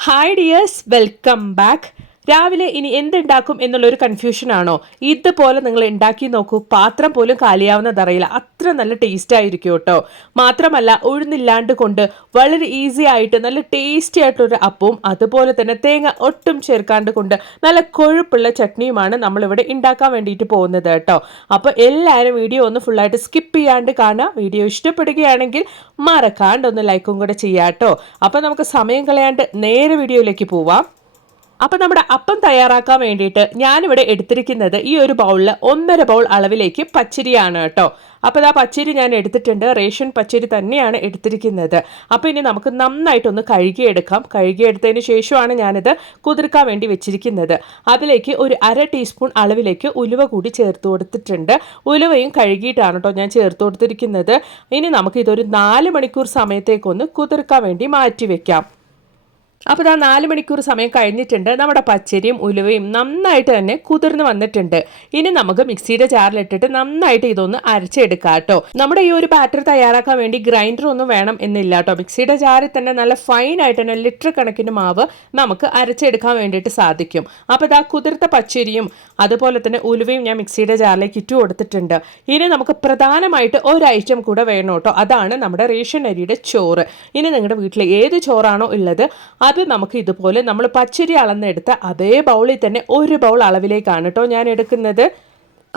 Hi dears welcome back രാവിലെ ഇനി എന്തുണ്ടാക്കും എന്നുള്ളൊരു കൺഫ്യൂഷനാണോ ഇതുപോലെ നിങ്ങൾ ഉണ്ടാക്കി നോക്കൂ. പാത്രം പോലും കാലിയാവുന്നതറിയില്ല അത്ര നല്ല ടേസ്റ്റ് ആയിരിക്കും കേട്ടോ. മാത്രമല്ല ഉഴുന്നില്ലാണ്ട് കൊണ്ട് വളരെ ഈസി ആയിട്ട് നല്ല ടേസ്റ്റി ആയിട്ടുള്ളൊരു അപ്പവും അതുപോലെ തന്നെ തേങ്ങ ഒട്ടും ചേർക്കാണ്ട് കൊണ്ട് നല്ല കൊഴുപ്പുള്ള ചട്നിയുമാണ് നമ്മളിവിടെ ഉണ്ടാക്കാൻ വേണ്ടിയിട്ട് പോകുന്നത് കേട്ടോ. അപ്പോൾ എല്ലാവരും വീഡിയോ ഒന്ന് ഫുള്ളായിട്ട് സ്കിപ്പ് ചെയ്യാണ്ട് കാണുക. വീഡിയോ ഇഷ്ടപ്പെടുകയാണെങ്കിൽ മറക്കാണ്ട് ഒന്ന് ലൈക്കും കൂടെ ചെയ്യാം കേട്ടോ. അപ്പോൾ നമുക്ക് സമയം കളയാണ്ട് നേരെ വീഡിയോയിലേക്ക് പോവാം. അപ്പോൾ നമ്മുടെ അപ്പം തയ്യാറാക്കാൻ വേണ്ടിയിട്ട് ഞാനിവിടെ എടുത്തിരിക്കുന്നത് ഈ ഒരു ബൗളിൽ ഒന്നര ബൗൾ അളവിലേക്ക് പച്ചരിയാണ് കേട്ടോ. അപ്പോൾ ആ പച്ചരി ഞാൻ എടുത്തിട്ടുണ്ട്. റേഷൻ പച്ചരി തന്നെയാണ് എടുത്തിരിക്കുന്നത്. അപ്പോൾ ഇനി നമുക്ക് നന്നായിട്ടൊന്ന് കഴുകിയെടുക്കാം. കഴുകിയെടുത്തതിന് ശേഷമാണ് ഞാനിത് കുതിർക്കാൻ വേണ്ടി വെച്ചിരിക്കുന്നത്. അതിലേക്ക് ഒരു അര ടീസ്പൂൺ അളവിലേക്ക് ഉലുവ കൂടി ചേർത്ത് കൊടുത്തിട്ടുണ്ട്. ഉലുവയും കഴുകിയിട്ടാണ് കേട്ടോ ഞാൻ ചേർത്ത് കൊടുത്തിരിക്കുന്നത്. ഇനി നമുക്ക് ഇതൊരു നാല് മണിക്കൂർ സമയത്തേക്കൊന്ന് കുതിർക്കാൻ വേണ്ടി മാറ്റി വെക്കാം. അപ്പോൾ ഇതാ നാല് മണിക്കൂർ സമയം കഴിഞ്ഞിട്ടുണ്ട്. നമ്മുടെ പച്ചരിയും ഉലുവയും നന്നായിട്ട് തന്നെ കുതിർന്ന് വന്നിട്ടുണ്ട്. ഇനി നമുക്ക് മിക്സിയുടെ ജാറിലിട്ടിട്ട് നന്നായിട്ട് ഇതൊന്ന് അരച്ചെടുക്കാം കേട്ടോ. നമ്മുടെ ഈ ഒരു ബാറ്റർ തയ്യാറാക്കാൻ വേണ്ടി ഗ്രൈൻഡർ ഒന്നും വേണം എന്നില്ല കേട്ടോ. മിക്സിയുടെ ജാറിൽ തന്നെ നല്ല ഫൈൻ ആയിട്ട് തന്നെ ലിറ്റർ കണക്കിന് മാവ് നമുക്ക് അരച്ചെടുക്കാൻ വേണ്ടിയിട്ട് സാധിക്കും. അപ്പോൾ ഇതാ കുതിർത്ത പച്ചരിയും അതുപോലെ തന്നെ ഉലുവയും ഞാൻ മിക്സിയുടെ ജാറിലേക്ക് ഇറ്റു കൊടുത്തിട്ടുണ്ട്. ഇനി നമുക്ക് പ്രധാനമായിട്ട് ഒരു ഐറ്റം കൂടെ വേണം കേട്ടോ. അതാണ് നമ്മുടെ റേഷൻ അരിയുടെ ചോറ്. ഇനി നിങ്ങളുടെ വീട്ടിൽ ഏത് ചോറാണോ ഉള്ളത് അത് നമുക്ക് ഇതുപോലെ നമ്മൾ പച്ചരി അളന്നെടുത്ത അതേ ബൗളിൽ തന്നെ ഒരു ബൗൾ അളവിലേക്കാണ് കേട്ടോ ഞാൻ എടുക്കുന്നത്.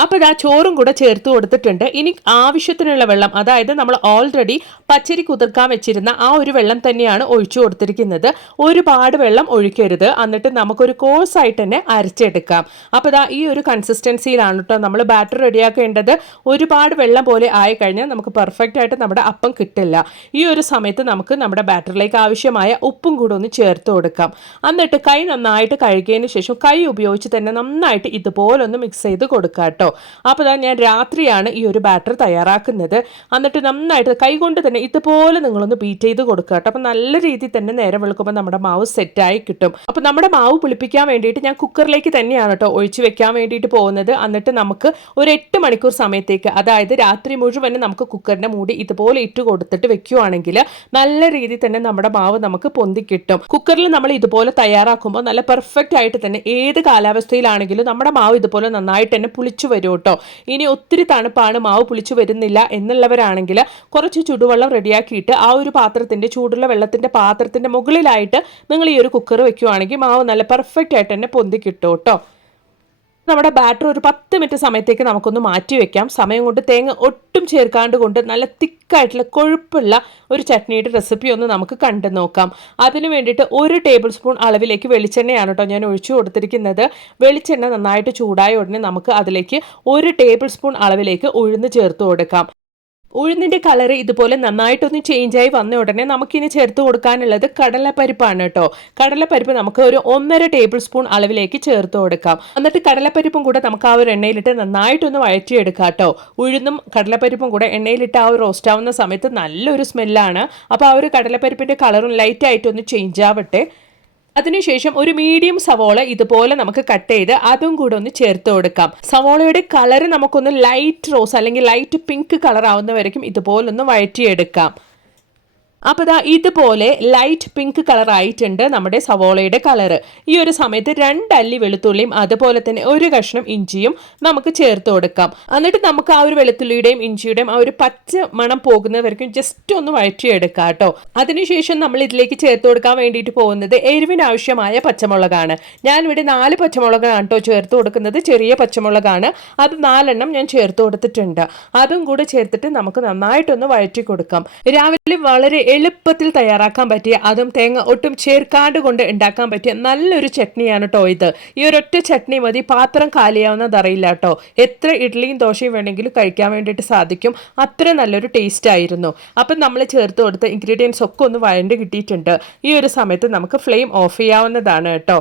അപ്പോൾ ഇതാ ചോറും കൂടെ ചേർത്ത് കൊടുത്തിട്ടുണ്ട്. ഇനി ആവശ്യത്തിനുള്ള വെള്ളം അതായത് നമ്മൾ ഓൾറെഡി പച്ചരി കുതിർക്കാൻ വെച്ചിരുന്ന ആ ഒരു വെള്ളം തന്നെയാണ് ഒഴിച്ചു കൊടുത്തിരിക്കുന്നത്. ഒരുപാട് വെള്ളം ഒഴിക്കരുത്. എന്നിട്ട് നമുക്കൊരു കോഴ്സ് ആയിട്ട് തന്നെ അരച്ചെടുക്കാം. അപ്പോൾ ഇതാ ഈ ഒരു കൺസിസ്റ്റൻസിയിലാണ് കേട്ടോ നമ്മൾ ബാറ്റർ റെഡിയാക്കേണ്ടത് ഒരുപാട് വെള്ളം പോലെ ആയി കഴിഞ്ഞാൽ നമുക്ക് പെർഫെക്റ്റ് ആയിട്ട് നമ്മുടെ അപ്പം കിട്ടില്ല. ഈ ഒരു സമയത്ത് നമുക്ക് നമ്മുടെ ബാറ്ററിലേക്ക് ആവശ്യമായ ഉപ്പും കൂടെ ഒന്ന് ചേർത്ത് കൊടുക്കാം. എന്നിട്ട് കൈ നന്നായിട്ട് കഴുകിയതിന് ശേഷം കൈ ഉപയോഗിച്ച് തന്നെ നന്നായിട്ട് ഇതുപോലൊന്ന് മിക്സ് ചെയ്ത് കൊടുക്കാം കേട്ടോ. അപ്പോൾ ഞാൻ രാത്രിയാണ് ഈ ഒരു ബാറ്റർ തയ്യാറാക്കുന്നത്. എന്നിട്ട് നന്നായിട്ട് കൈകൊണ്ട് തന്നെ ഇതുപോലെ നിങ്ങളൊന്ന് ബീറ്റ് ചെയ്ത് കൊടുക്കുക കേട്ടോ. അപ്പോൾ നല്ല രീതിയിൽ തന്നെ നേരം വെളുക്കുമ്പോൾ നമ്മുടെ മാവ് സെറ്റായി കിട്ടും. അപ്പോൾ നമ്മുടെ മാവ് പുളിപ്പിക്കാൻ വേണ്ടിയിട്ട് ഞാൻ കുക്കറിലേക്ക് തന്നെയാണ് കേട്ടോ ഒഴിച്ച് വെക്കാൻ വേണ്ടിയിട്ട് പോകുന്നത്. എന്നിട്ട് നമുക്ക് ഒരു എട്ട് മണിക്കൂർ സമയത്തേക്ക് അതായത് രാത്രി മുഴുവൻ നമുക്ക് കുക്കറിന്റെ മൂടി ഇതുപോലെ ഇട്ട് കൊടുത്തിട്ട് വെക്കുവാണെങ്കിൽ നല്ല രീതിയിൽ തന്നെ നമ്മുടെ മാവ് നമുക്ക് പൊന്തി കിട്ടും. കുക്കറിൽ നമ്മൾ ഇതുപോലെ തയ്യാറാക്കുമ്പോൾ നല്ല പെർഫെക്റ്റ് ആയിട്ട് തന്നെ ഏത് കാലാവസ്ഥയിലാണെങ്കിലും നമ്മുടെ മാവ് ഇതുപോലെ നന്നായിട്ട് തന്നെ പുളിച്ചു വരും കേട്ടോ ഇനി ഒത്തിരി തണുപ്പാണ് മാവ് പുളിച്ചു വരുന്നില്ല എന്നുള്ളവരാണെങ്കിൽ കുറച്ച് ചുടുവെള്ളം റെഡിയാക്കിയിട്ട് ആ ഒരു പാത്രത്തിന്റെ ചൂടുള്ള വെള്ളത്തിന്റെ പാത്രത്തിന്റെ മുകളിലായിട്ട് നിങ്ങൾ ഈ ഒരു കുക്കർ വെക്കുവാണെങ്കിൽ മാവ് നല്ല പെർഫെക്റ്റ് ആയിട്ട് തന്നെ പൊന്തി കിട്ടും കേട്ടോ. നമ്മുടെ ബാറ്റർ ഒരു പത്ത് മിനിറ്റ് സമയത്തേക്ക് നമുക്കൊന്ന് മാറ്റി വെക്കാം. സമയം കൊണ്ട് തേങ്ങ ഒട്ടും ചേർക്കാണ്ട് കൊണ്ട് നല്ല തിക്കായിട്ടുള്ള കൊഴുപ്പുള്ള ഒരു ചട്നിയുടെ റെസിപ്പി ഒന്ന് നമുക്ക് കണ്ടു നോക്കാം. അതിന് വേണ്ടിയിട്ട് ഒരു ടേബിൾ സ്പൂൺ അളവിലേക്ക് വെളിച്ചെണ്ണയാണ് കേട്ടോ ഞാൻ ഒഴിച്ചു കൊടുത്തിരിക്കുന്നത്. വെളിച്ചെണ്ണ നന്നായിട്ട് ചൂടായ ഉടനെ നമുക്ക് അതിലേക്ക് ഒരു ടേബിൾ സ്പൂൺ അളവിലേക്ക് ഉഴുന്ന് ചേർത്ത് കൊടുക്കാം. ഉഴുന്നിന്റെ കളർ ഇതുപോലെ നന്നായിട്ടൊന്ന് ചേഞ്ചായി വന്ന ഉടനെ നമുക്കിനി ചേർത്ത് കൊടുക്കാനുള്ളത് കടലപ്പരിപ്പാണ് കേട്ടോ. കടലപ്പരിപ്പ് നമുക്ക് ഒരു ഒന്നര ടേബിൾ സ്പൂൺ അളവിലേക്ക് ചേർത്ത് കൊടുക്കാം. എന്നിട്ട് കടലപ്പരിപ്പും കൂടെ നമുക്ക് ആ ഒരു എണ്ണയിലിട്ട് നന്നായിട്ടൊന്ന് വഴറ്റിയെടുക്കാം കേട്ടോ. ഉഴുന്നും കടലപ്പരിപ്പും കൂടെ എണ്ണയിലിട്ട് ആ ഒരു റോസ്റ്റ് ആവുന്ന സമയത്ത് നല്ലൊരു സ്മെല്ലാണ് അപ്പോൾ ആ ഒരു കടലപ്പരിപ്പിന്റെ കളറും ലൈറ്റായിട്ടൊന്ന് ചേഞ്ച് ആവട്ടെ. അതിനുശേഷം ഒരു മീഡിയം സവോള ഇതുപോലെ നമുക്ക് കട്ട് ചെയ്ത് അതും കൂടെ ഒന്ന് ചേർത്ത് കൊടുക്കാം. സവോളയുടെ കളർ നമുക്കൊന്ന് ലൈറ്റ് റോസ് അല്ലെങ്കിൽ ലൈറ്റ് പിങ്ക് കളർ ആവുന്നവരേക്കും ഇതുപോലൊന്ന് വഴറ്റിയെടുക്കാം. അപ്പോൾ ദാ ഇതുപോലെ ലൈറ്റ് പിങ്ക് കളർ ആയിട്ടുണ്ട് നമ്മുടെ സവോളയുടെ കളറ് ഈ ഒരു സമയത്ത് രണ്ട് അല്ലി വെളുത്തുള്ളിയും അതുപോലെ തന്നെ ഒരു കഷ്ണം ഇഞ്ചിയും നമുക്ക് ചേർത്ത് കൊടുക്കാം. എന്നിട്ട് നമുക്ക് ആ ഒരു വെളുത്തുള്ളിയുടെയും ഇഞ്ചിയുടെയും ആ ഒരു പച്ച മണം പോകുന്നവർക്കും ജസ്റ്റ് ഒന്ന് വഴറ്റിയെടുക്കാം കേട്ടോ. അതിനുശേഷം നമ്മൾ ഇതിലേക്ക് ചേർത്ത് കൊടുക്കാൻ വേണ്ടിയിട്ട് പോകുന്നത് എരിവിന് ആവശ്യമായ പച്ചമുളകാണ്. ഞാൻ ഇവിടെ നാല് പച്ചമുളകാണ് കേട്ടോ ചേർത്ത് കൊടുക്കുന്നത്. ചെറിയ പച്ചമുളകാണ്. അത് നാലെണ്ണം ഞാൻ ചേർത്ത് കൊടുത്തിട്ടുണ്ട്. അതും കൂടെ ചേർത്തിട്ട് നമുക്ക് നന്നായിട്ടൊന്ന് വഴറ്റി കൊടുക്കാം. രാവിലെ വളരെ എളുപ്പത്തിൽ തയ്യാറാക്കാൻ പറ്റിയ അതും തേങ്ങ ഒട്ടും ചേർക്കാണ്ട് കൊണ്ട് ഉണ്ടാക്കാൻ പറ്റിയ നല്ലൊരു ചട്നിയാണ് കേട്ടോ ഇത്. ഈ ഒരൊറ്റ ചട്നി മതി. പാത്രം കാലിയാവുന്നതറിയില്ല കേട്ടോ എത്ര ഇഡ്ഡലിയും ദോശയും വേണമെങ്കിലും കഴിക്കാൻ വേണ്ടിയിട്ട് സാധിക്കും. അത്ര നല്ലൊരു ടേസ്റ്റ് ആയിരുന്നു. അപ്പം നമ്മൾ ചേർത്ത് കൊടുത്ത ഇൻഗ്രീഡിയൻസ് ഒക്കെ ഒന്ന് വഴണ്ട് കിട്ടിയിട്ടുണ്ട്. ഈ ഒരു സമയത്ത് നമുക്ക് ഫ്ലെയിം ഓഫ് ചെയ്യാവുന്നതാണ് കേട്ടോ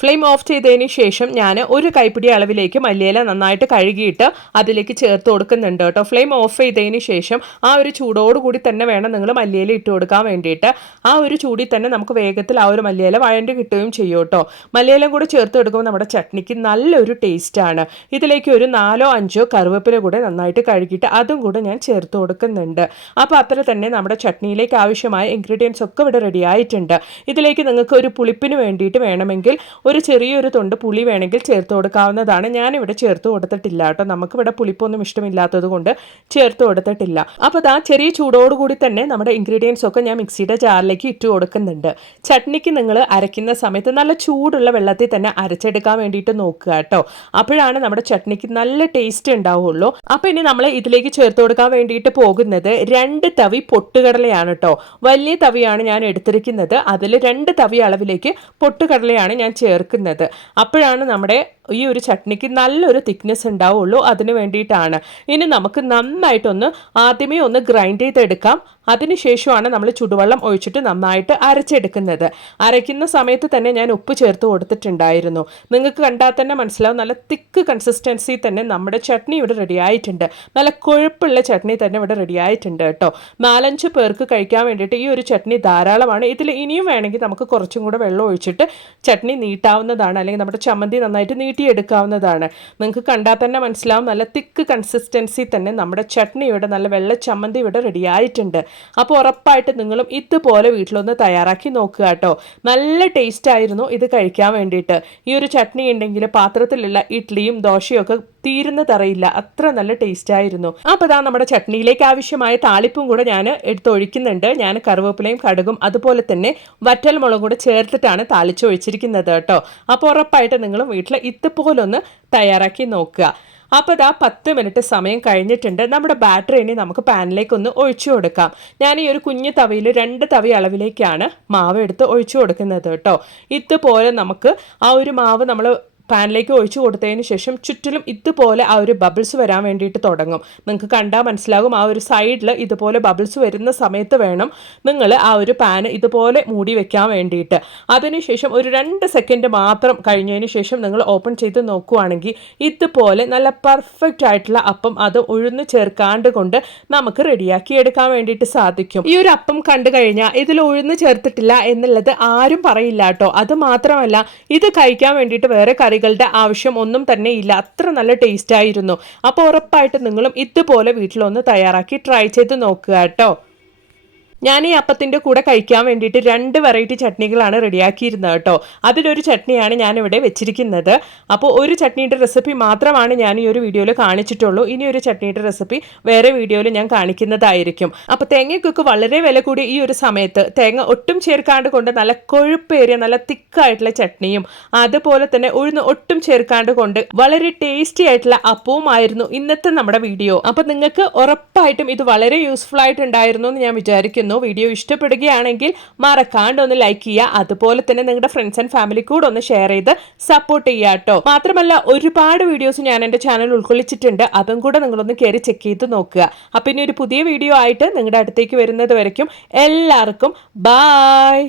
ഫ്ലെയിം ഓഫ് ചെയ്തതിന് ശേഷം ഞാൻ ഒരു കൈപ്പിടി അളവിലേക്ക് മല്ലിയില നന്നായിട്ട് കഴുകിയിട്ട് അതിലേക്ക് ചേർത്ത് കൊടുക്കുന്നുണ്ട് കേട്ടോ. ഫ്ലെയിം ഓഫ് ചെയ്തതിന് ശേഷം ആ ഒരു ചൂടോടുകൂടി തന്നെ വേണം നിങ്ങൾ മല്ലിയില ഇട്ട് കൊടുക്കാൻ വേണ്ടിയിട്ട്. ആ ഒരു ചൂടിൽ തന്നെ നമുക്ക് വേഗത്തിൽ ആ ഒരു മല്ലിയില വഴണ്ടി കിട്ടുകയും ചെയ്യും കേട്ടോ. മല്ലിയിലും കൂടി ചേർത്ത് കൊടുക്കുമ്പോൾ നമ്മുടെ ചട്നിക്ക് നല്ലൊരു ടേസ്റ്റാണ് ഇതിലേക്ക് ഒരു നാലോ അഞ്ചോ കറിവേപ്പില കൂടെ നന്നായിട്ട് കഴുകിയിട്ട് അതും കൂടെ ഞാൻ ചേർത്ത് കൊടുക്കുന്നുണ്ട്. അപ്പോൾ അത്ര തന്നെ നമ്മുടെ ചട്നിയിലേക്ക് ആവശ്യമായ ഇൻഗ്രീഡിയൻസ് ഒക്കെ ഇവിടെ റെഡി ആയിട്ടുണ്ട്. ഇതിലേക്ക് നിങ്ങൾക്ക് ഒരു പുളിപ്പിന് വേണ്ടിയിട്ട് വേണമെങ്കിൽ ഒരു ചെറിയൊരു തൊണ്ട് പുളി വേണമെങ്കിൽ ചേർത്ത് കൊടുക്കാവുന്നതാണ്. ഞാനിവിടെ ചേർത്ത് കൊടുത്തിട്ടില്ല കേട്ടോ. നമുക്കിവിടെ പുളിപ്പൊന്നും ഇഷ്ടമില്ലാത്തത് കൊണ്ട് ചേർത്ത് കൊടുത്തിട്ടില്ല. അപ്പോൾ ആ ചെറിയ ചൂടോടുകൂടി തന്നെ നമ്മുടെ ഇൻഗ്രീഡിയൻസ് ഒക്കെ ഞാൻ മിക്സിയുടെ ജാറിലേക്ക് ഇട്ട് കൊടുക്കുന്നുണ്ട്. ചട്നിക്ക് നിങ്ങൾ അരയ്ക്കുന്ന സമയത്ത് നല്ല ചൂടുള്ള വെള്ളത്തിൽ തന്നെ അരച്ചെടുക്കാൻ വേണ്ടിയിട്ട് നോക്കുക കേട്ടോ. അപ്പോഴാണ് നമ്മുടെ ചട്നിക്ക് നല്ല ടേസ്റ്റ് ഉണ്ടാവുള്ളൂ. അപ്പോൾ ഇനി നമ്മൾ ഇതിലേക്ക് ചേർത്ത് കൊടുക്കാൻ വേണ്ടിയിട്ട് പോകുന്നത് രണ്ട് തവി പൊട്ടുകടലയാണ് കേട്ടോ. വലിയ തവിയാണ് ഞാൻ എടുത്തിരിക്കുന്നത്. അതിൽ രണ്ട് തവി അളവിലേക്ക് പൊട്ടുകടലയാണ് ഞാൻ ചേർക്കുന്നത്. അപ്പോഴാണ് നമ്മുടെ ഈ ഒരു ചട്നിക്ക് നല്ലൊരു തിക്നെസ് ഉണ്ടാവുള്ളൂ. അതിന് വേണ്ടിയിട്ടാണ്. ഇനി നമുക്ക് നന്നായിട്ടൊന്ന് ആദ്യമേ ഒന്ന് ഗ്രൈൻഡ് ചെയ്തെടുക്കാം. അതിനുശേഷമാണ് നമ്മൾ ചുടുവെള്ളം ഒഴിച്ചിട്ട് നന്നായിട്ട് അരച്ചെടുക്കുന്നത്. അരയ്ക്കുന്ന സമയത്ത് തന്നെ ഞാൻ ഉപ്പ് ചേർത്ത് കൊടുത്തിട്ടുണ്ടായിരുന്നു. നിങ്ങൾക്ക് കണ്ടാൽ തന്നെ മനസ്സിലാവും. നല്ല തിക്ക് കൺസിസ്റ്റൻസി തന്നെ നമ്മുടെ ചട്നി ഇവിടെ റെഡി ആയിട്ടുണ്ട്. നല്ല കൊഴുപ്പുള്ള ചട്നി തന്നെ ഇവിടെ റെഡി ആയിട്ടുണ്ട് കേട്ടോ. നാലഞ്ച് പേർക്ക് കഴിക്കാൻ വേണ്ടിയിട്ട് ഈ ഒരു ചട്നി ധാരാളമാണ്. ഇതിൽ ഇനിയും വേണമെങ്കിൽ നമുക്ക് കുറച്ചും കൂടെ വെള്ളം ഒഴിച്ചിട്ട് ചട്നി നീട്ടാവുന്നതാണ്. അല്ലെങ്കിൽ നമ്മുടെ ചമ്മന്തി നന്നായിട്ട് നീട്ടിയെടുക്കാവുന്നതാണ് നിങ്ങൾക്ക് കണ്ടാൽ തന്നെ മനസ്സിലാവും നല്ല തിക്ക് കൺസിസ്റ്റൻസി തന്നെ നമ്മുടെ ചട്നി ഇവിടെ നല്ല വെള്ള ചമ്മന്തി ഇവിടെ റെഡി ആയിട്ടുണ്ട്. അപ്പോൾ ഉറപ്പായിട്ട് നിങ്ങളും ഇതുപോലെ വീട്ടിലൊന്ന് തയ്യാറാക്കി നോക്കുക കേട്ടോ. നല്ല ടേസ്റ്റ് ആയിരുന്നു ഇത് കഴിക്കാൻ വേണ്ടിയിട്ട്. ഈ ഒരു ചട്നി ഉണ്ടെങ്കിൽ പാത്രത്തിലുള്ള ഇഡ്ഡലിയും ദോശയും ഒക്കെ തീരുന്നതറിയില്ല. അത്ര നല്ല ടേസ്റ്റ് ആയിരുന്നു. അപ്പോൾ അതാ നമ്മുടെ ചട്നിയിലേക്ക് ആവശ്യമായ താളിപ്പും കൂടെ ഞാൻ എടുത്തൊഴിക്കുന്നുണ്ട്. ഞാൻ കറുവേപ്പിലയും കടുകും അതുപോലെ തന്നെ വറ്റൽ മുളകും കൂടെ ചേർത്തിട്ടാണ് താളിച്ചൊഴിച്ചിരിക്കുന്നത് കേട്ടോ. അപ്പോൾ ഉറപ്പായിട്ട് നിങ്ങൾ വീട്ടിൽ ഇതുപോലൊന്ന് തയ്യാറാക്കി നോക്കുക. അപ്പോൾ ഇതാ പത്ത് മിനിറ്റ് സമയം കഴിഞ്ഞിട്ടുണ്ട്. നമ്മുടെ ബാറ്ററി ഇനി നമുക്ക് പാനിലേക്ക് ഒന്ന് ഒഴിച്ചു കൊടുക്കാം. ഞാൻ ഈ ഒരു കുഞ്ഞു തവിയിൽ രണ്ട് തവി അളവിലേക്കാണ് മാവ് എടുത്ത് ഒഴിച്ചു കൊടുക്കുന്നത് കേട്ടോ. ഇതുപോലെ നമുക്ക് ആ ഒരു മാവ് നമ്മൾ പാനിലേക്ക് ഒഴിച്ചു കൊടുത്തതിന് ശേഷം ചുറ്റിലും ഇതുപോലെ ആ ഒരു ബബിൾസ് വരാൻ വേണ്ടിയിട്ട് തുടങ്ങും. നിങ്ങൾക്ക് കണ്ടാൽ മനസ്സിലാകും ആ ഒരു സൈഡിൽ ഇതുപോലെ ബബിൾസ് വരുന്ന സമയത്ത് വേണം നിങ്ങൾ ആ ഒരു പാന് ഇതുപോലെ മൂടി വെക്കാൻ വേണ്ടിയിട്ട്. അതിനുശേഷം ഒരു രണ്ട് സെക്കൻഡ് മാത്രം കഴിഞ്ഞതിന് ശേഷം നിങ്ങൾ ഓപ്പൺ ചെയ്ത് നോക്കുവാണെങ്കിൽ ഇതുപോലെ നല്ല പെർഫെക്റ്റ് ആയിട്ടുള്ള അപ്പം അത് ഉഴുന്ന് ചേർക്കാണ്ട് കൊണ്ട് നമുക്ക് റെഡിയാക്കി എടുക്കാൻ വേണ്ടിയിട്ട് സാധിക്കും. ഈ ഒരു അപ്പം കണ്ടു കഴിഞ്ഞാൽ ഇതിൽ ഉഴുന്ന് ചേർത്തിട്ടില്ല എന്നുള്ളത് ആരും പറയില്ല കേട്ടോ. അത് മാത്രമല്ല ഇത് കഴിക്കാൻ വേണ്ടിയിട്ട് വേറെ കറി കറികളുടെ ആവശ്യം ഒന്നും തന്നെ ഇല്ല. അത്ര നല്ല ടേസ്റ്റ് ആയിരുന്നു. അപ്പോൾ ഉറപ്പായിട്ട് നിങ്ങളും ഇതുപോലെ വീട്ടിലൊന്ന് തയ്യാറാക്കി ട്രൈ ചെയ്ത് നോക്കുക കേട്ടോ. ഞാൻ ഈ അപ്പത്തിന്റെ കൂടെ കഴിക്കാൻ വേണ്ടിയിട്ട് രണ്ട് വെറൈറ്റി ചട്നികളാണ് റെഡിയാക്കിയിരുന്നത് കേട്ടോ. അതിലൊരു ചട്നിയാണ് ഞാനിവിടെ വെച്ചിരിക്കുന്നത്. അപ്പോൾ ഒരു ചട്നിയുടെ റെസിപ്പി മാത്രമാണ് ഞാൻ ഈ ഒരു വീഡിയോയിൽ കാണിച്ചിട്ടുള്ളൂ. ഇനി ഒരു ചട്നിയുടെ റെസിപ്പി വേറെ വീഡിയോയിൽ ഞാൻ കാണിക്കുന്നതായിരിക്കും. അപ്പോൾ തേങ്ങയ്ക്കൊക്കെ വളരെ വില കൂടി ഈ ഒരു സമയത്ത് തേങ്ങ ഒട്ടും ചേർക്കാണ്ട് കൊണ്ട് നല്ല കൊഴുപ്പേറിയ നല്ല തിക്കായിട്ടുള്ള ചട്നിയും അതുപോലെ തന്നെ ഉഴുന്ന് ഒട്ടും ചേർക്കാണ്ട് കൊണ്ട് വളരെ ടേസ്റ്റി ആയിട്ടുള്ള അപ്പവുമായിരുന്നു ഇന്നത്തെ നമ്മുടെ വീഡിയോ. അപ്പോൾ നിങ്ങൾക്ക് ഉറപ്പായിട്ടും ഇത് വളരെ യൂസ്ഫുൾ ആയിട്ടുണ്ടായിരുന്നു എന്ന് ഞാൻ വിചാരിക്കുന്നു. ചെയ്യുന്നു വീഡിയോ ഇഷ്ടപ്പെടുകയാണെങ്കിൽ മറക്കാണ്ട് ഒന്ന് ലൈക്ക് ചെയ്യുക. അതുപോലെ തന്നെ നിങ്ങളുടെ ഫ്രണ്ട്സ് ആൻഡ് ഫാമിലി കൂടെ ഒന്ന് ഷെയർ ചെയ്ത് സപ്പോർട്ട് ചെയ്യുക കേട്ടോ മാത്രമല്ല ഒരുപാട് വീഡിയോസ് ഞാൻ എന്റെ ചാനൽ ഉൾക്കൊള്ളിച്ചിട്ടുണ്ട്. അതും കൂടെ നിങ്ങളൊന്ന് കയറി ചെക്ക് ചെയ്ത് നോക്കുക. അപ്പം ഇനി ഒരു പുതിയ വീഡിയോ ആയിട്ട് നിങ്ങളുടെ അടുത്തേക്ക് വരുന്നത് വരയ്ക്കും. എല്ലാവർക്കും ബായ്